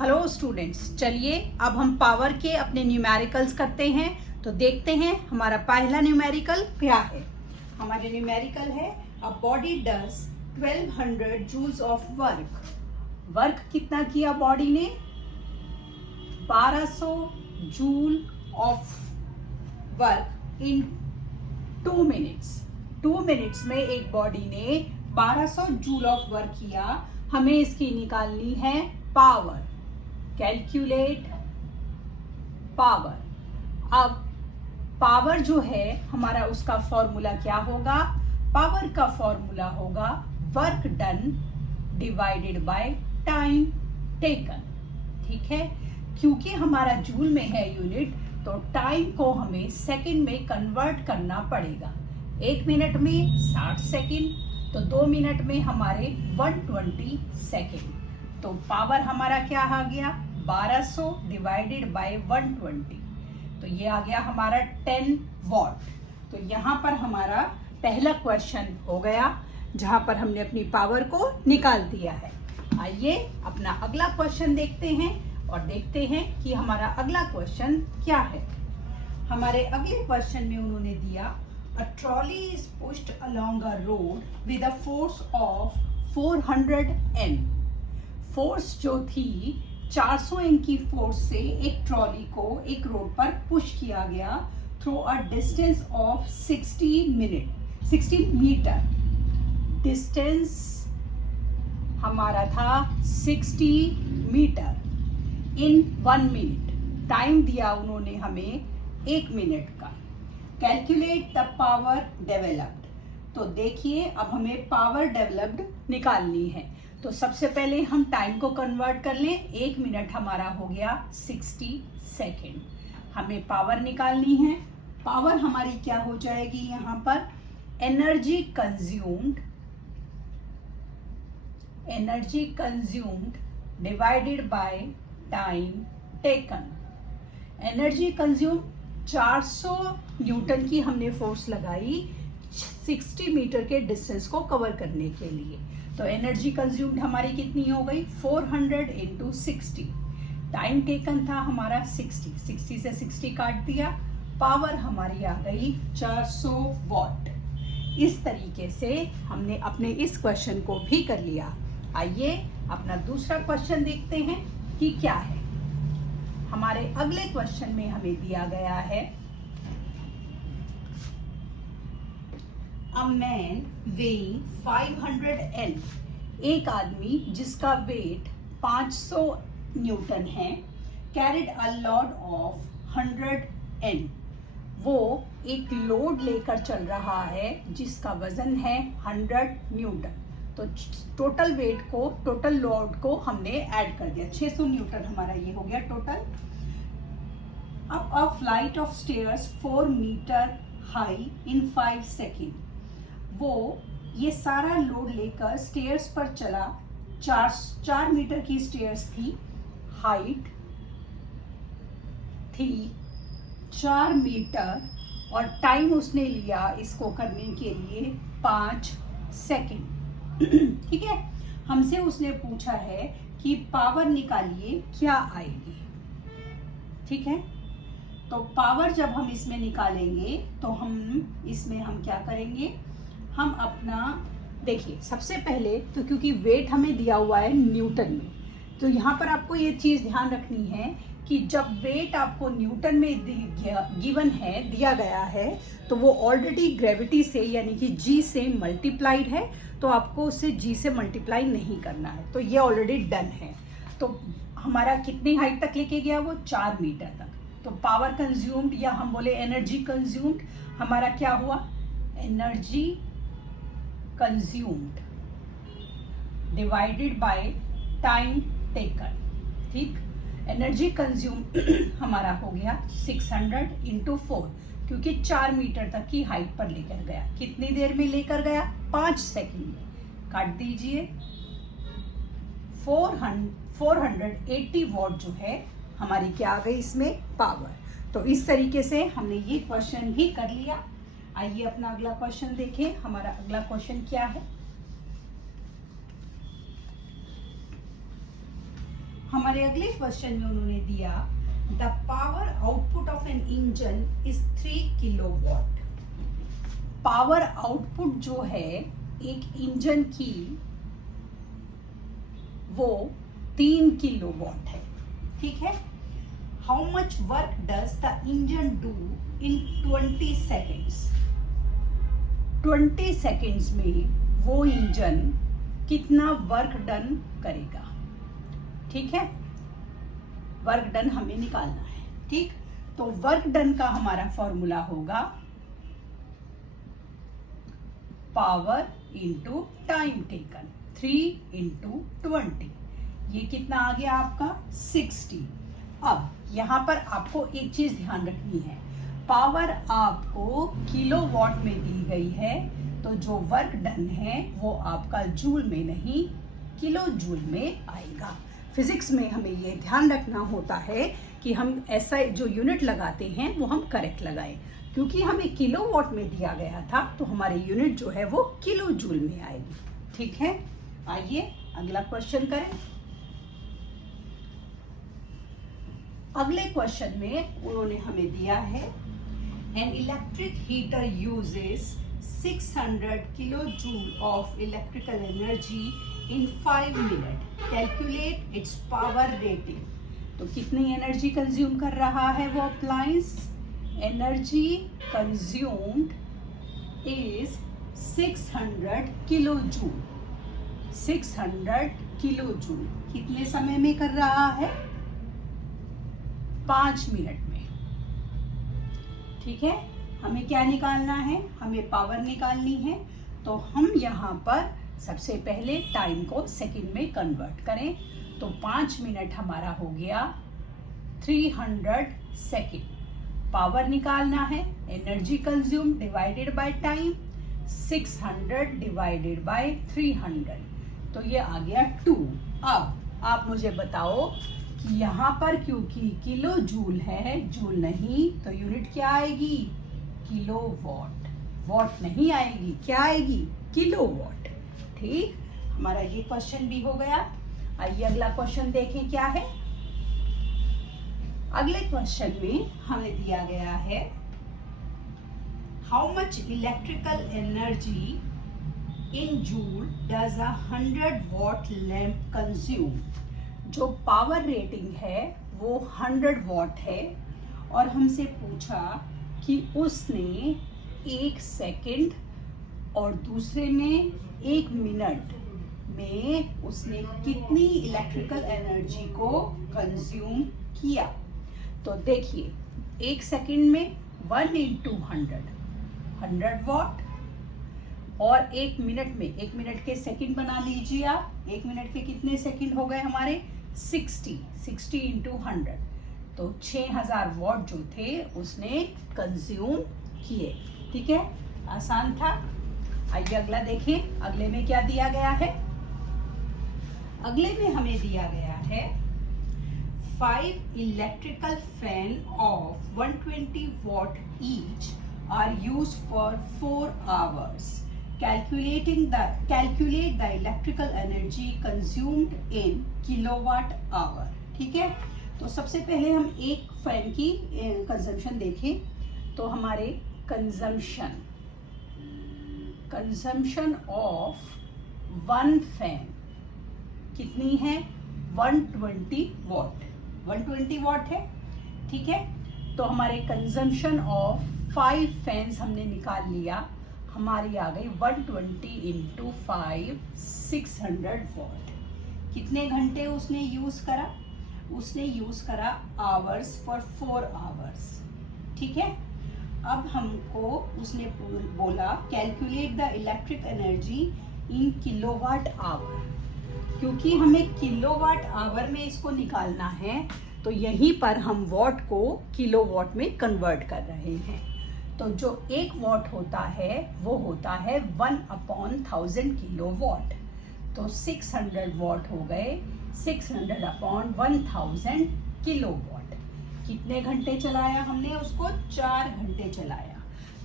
Hello students, चलिए अब हम पावर के अपने न्यूमेरिकल्स करते हैं। तो देखते हैं हमारा पहला न्यूमेरिकल क्या है। हमारे न्यूमेरिकल है a body does 1200 joules of work. Work कितना किया बॉडी ने? 1200 joule of work in 2 minutes. 2 minutes में एक बॉडी ने 1200 जूल ऑफ वर्क किया। हमें इसकी निकालनी है पावर। Calculate power. अब पावर जो है हमारा, उसका फॉर्मूला क्या होगा? पावर का फॉर्मूला होगा work done divided by time taken. ठीक है, क्योंकि हमारा जूल में है यूनिट, तो टाइम को हमें सेकंड में कन्वर्ट करना पड़ेगा। 1 मिनट में 60 सेकंड, तो 2 मिनट में हमारे 120 सेकंड। तो पावर हमारा क्या आ गया? 1200 डिवाइडेड बाय 120, तो ये आ गया हमारा 10 वॉट। तो यहाँ पर हमारा पहला क्वेश्चन हो गया, जहाँ पर हमने अपनी पावर को निकाल दिया है। आइए अपना अगला क्वेश्चन देखते हैं और देखते हैं कि हमारा अगला क्वेश्चन क्या है। हमारे अगले क्वेश्चन में उन्होंने दिया A trolley is pushed along a road with a force of 400 N। Force जो थी 400 N की फोर्स से एक ट्रॉली को एक रोड पर पुश किया गया through a distance of 60 metre. Distance हमारा था 60 मीटर इन 1 मिनट। टाइम दिया उन्होंने हमें 1 मिनट का। Calculate the power developed. तो देखिए अब हमें पावर डेवलप्ड निकालनी है। तो सबसे पहले हम टाइम को कन्वर्ट कर लें। 1 मिनट हमारा हो गया 60 सेकेंड। हमें पावर निकालनी है। पावर हमारी क्या हो जाएगी यहाँ पर? Energy consumed divided by time taken. Energy consume 400 Newton की हमने फोर्स लगाई 60 मीटर के डिस्टेंस को कवर करने के लिए। तो एनर्जी कंज्यूम्ड हमारी कितनी हो गई? 400 इंटू 60। टाइम टेकन था हमारा 60 से 60 काट दिया। पावर हमारी आ गई 400 वॉट। इस तरीके से हमने अपने इस क्वेश्चन को भी कर लिया। आइए अपना दूसरा क्वेश्चन देखते हैं कि क्या है। हमारे अगले क्वेश्चन में हमें दिया गया है A man weighing 500 N। एक आदमी जिसका वेट 500 न्यूटन है, carried a load of 100 N। वो एक लोड लेकर चल रहा है जिसका वजन है 100 न्यूटन। तो टोटल वेट को, टोटल लोड को हमने ऐड कर दिया। 600 न्यूटन हमारा ये हो गया टोटल। अब a flight of stairs 4 metre high in 5 second. वो ये सारा लोड लेकर स्टेयर्स पर चला। 4 मीटर की स्टेयर्स थी, हाइट थी 4 मीटर, और टाइम उसने लिया इसको करने के लिए 5 सेकेंड। ठीक है, हमसे उसने पूछा है कि पावर निकालिए क्या आएगी। ठीक है, तो पावर जब हम इसमें निकालेंगे तो हम इसमें क्या करेंगे? हम अपना देखिए, सबसे पहले तो क्योंकि वेट हमें दिया हुआ है न्यूटन में, तो यहाँ पर आपको ये चीज़ ध्यान रखनी है कि जब वेट आपको न्यूटन में गिवन है, दिया गया है, तो वो ऑलरेडी ग्रेविटी से यानी कि जी से मल्टीप्लाइड है। तो आपको उसे जी से मल्टीप्लाई नहीं करना है, तो ये ऑलरेडी डन है। तो हमारा कितनी हाइट तक लेके गया? वो 4 मीटर तक। तो पावर कंज्यूम्ड या हम बोले एनर्जी कंज्यूम्ड हमारा क्या हुआ? Energy consumed divided by time taken. ठीक, एनर्जी कंज्यूम हमारा हो गया 600 इंटू 4, क्योंकि 4 मीटर तक की हाइट पर लेकर गया। कितनी देर में लेकर गया? 5 सेकंड में। काट दीजिए। 480 वॉट जो है हमारी क्या आ गई इसमें? पावर। तो इस तरीके से हमने ये क्वेश्चन भी कर लिया। आइए अपना अगला क्वेश्चन देखें। हमारा अगला क्वेश्चन क्या है? हमारे अगले क्वेश्चन में उन्होंने दिया the power output of an engine is 3 kilowatt. Power output जो है एक इंजन की वो 3 किलोवाट है, ठीक है। How much work does the engine do in 20 seconds. 20 seconds में वो इंजन कितना वर्क डन करेगा, ठीक है। वर्क डन हमें निकालना है, ठीक। तो वर्क डन का हमारा फॉर्मूला होगा power into time taken, 3 into 20। ये कितना आ गया आपका 60। अब यहाँ पर आपको एक चीज ध्यान रखनी है, पावर आपको किलोवाट में दी गई है, तो जो वर्क डन है वो आपका जूल में नहीं किलो जूल में आएगा। फिजिक्स में हमें ये ध्यान रखना होता है कि हम ऐसा जो यूनिट लगाते हैं वो हम करेक्ट लगाएं, क्योंकि हमें किलोवाट में दिया गया था तो हमारे यूनिट जो है वो किलो जूल में आएगी, ठीक है। आइए अगला क्वेश्चन करें। अगले क्वेश्चन में उन्होंने हमें दिया है an electric heater uses 600 kilo joule of electrical energy in 5 minute, calculate its power rating. तो कितनी एनर्जी कंज्यूम कर रहा है वो appliance. Energy consumed is 600 kilo joule. 600 kilo joule कितने समय में कर रहा है, 5 मिनट में, ठीक है। हमें क्या निकालना है, हमें पावर निकालनी है। तो हम यहाँ पर सबसे पहले टाइम को सेकंड में कन्वर्ट करें, तो 5 मिनट हमारा हो गया 300 सेकंड। पावर निकालना है, energy consume divided by time, 600 divided by 300, तो ये आ गया 2। अब आप मुझे बताओ कि यहाँ पर क्योंकि किलो जूल है, जूल नहीं, तो यूनिट क्या आएगी, किलोवाट। वाट नहीं आएगी, क्या आएगी, किलोवाट, ठीक। हमारा ये क्वेश्चन भी हो गया। आइए अगला क्वेश्चन देखें क्या है। अगले क्वेश्चन में हमें दिया गया है how much electrical energy in joule does 100 what lamp consume. जो पावर रेटिंग है वो 100 वॉट है, और हमसे पूछा कि उसने 1 सेकंड और दूसरे में 1 मिनट में उसने कितनी इलेक्ट्रिकल एनर्जी को कंज्यूम किया। तो देखिए 1 सेकंड में 1 इंटू 100 वॉट, और 1 मिनट में, 1 मिनट के सेकंड बना लीजिए आप, 1 मिनट के कितने सेकंड हो गए हमारे 60 इंटू 100, तो 6000 वॉट जो थे उसने कंज्यूम किए, ठीक है। आसान था। आइए अगला देखें, अगले में क्या दिया गया है। अगले में हमें दिया गया है 5 electrical fan of 120 watt each are used for 4 hours, calculate the electrical energy consumed in kilowatt hour, ठीक है। तो सबसे पहले हम एक फैन की कंजम्पशन देखें, तो हमारे कंजम्पशन ऑफ 1 फैन कितनी है, 120 वॉट, 120 वॉट है, ठीक है। तो हमारे कंजम्पशन ऑफ 5 फैंस हमने निकाल लिया, हमारी आ गई 120 इंटू 5 600 वॉट। कितने घंटे उसने यूज करा, उसने यूज करा आवर्स फॉर 4 आवर्स, ठीक है। अब हमको उसने बोला calculate the electric energy in kilowatt hour, क्योंकि हमें किलोवाट आवर में इसको निकालना है, तो यहीं पर हम वॉट को किलोवाट में कन्वर्ट कर रहे हैं। तो जो 1 वॉट होता है वो होता है 1/1000 किलोवाट, तो 600 वॉट हो गए 600/1000 किलोवाट। कितने घंटे चलाया हमने उसको, 4 घंटे चलाया,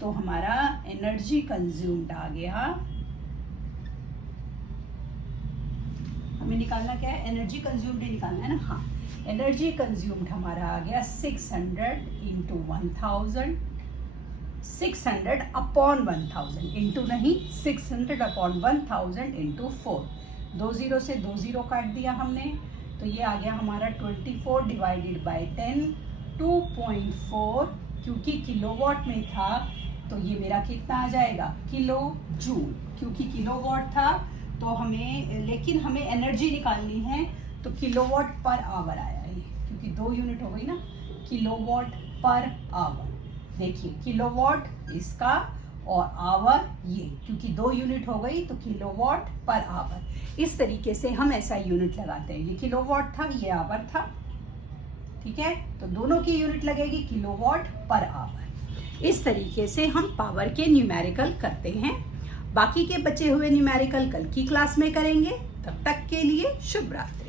तो हमारा एनर्जी कंज्यूम्ड आ गया हमें निकालना क्या है, एनर्जी कंज्यूम्ड ही निकालना है ना। हाँ, एनर्जी कंज्यूम्ड हमारा आ गया 600 इंटू 1000, 600 अपॉन 1000 इंटू नहीं, 600 अपॉन 1000 इंटू 4। 2 0 से 2 0 काट दिया हमने, तो ये आ गया हमारा 24 डिवाइडेड बाय 10, 2.4, क्योंकि किलोवाट में था तो ये मेरा कितना आ जाएगा, किलो जूल, क्योंकि किलोवाट था तो हमें, लेकिन हमें एनर्जी निकालनी है तो किलोवाट पर आवर आया ये, क्योंकि 2 यूनिट हो गई ना, किलोवाट पर आवर। देखिए किलोवाट इसका और आवर ये, क्योंकि 2 यूनिट हो गई तो किलोवाट पर आवर। इस तरीके से हम ऐसा यूनिट लगाते हैं, ये किलोवाट था, ये आवर था, ठीक है, तो दोनों की यूनिट लगेगी किलोवाट पर आवर। इस तरीके से हम पावर के न्यूमेरिकल करते हैं। बाकी के बचे हुए न्यूमेरिकल कल की क्लास में करेंगे। तब तक के लिए शुभ रात्रि।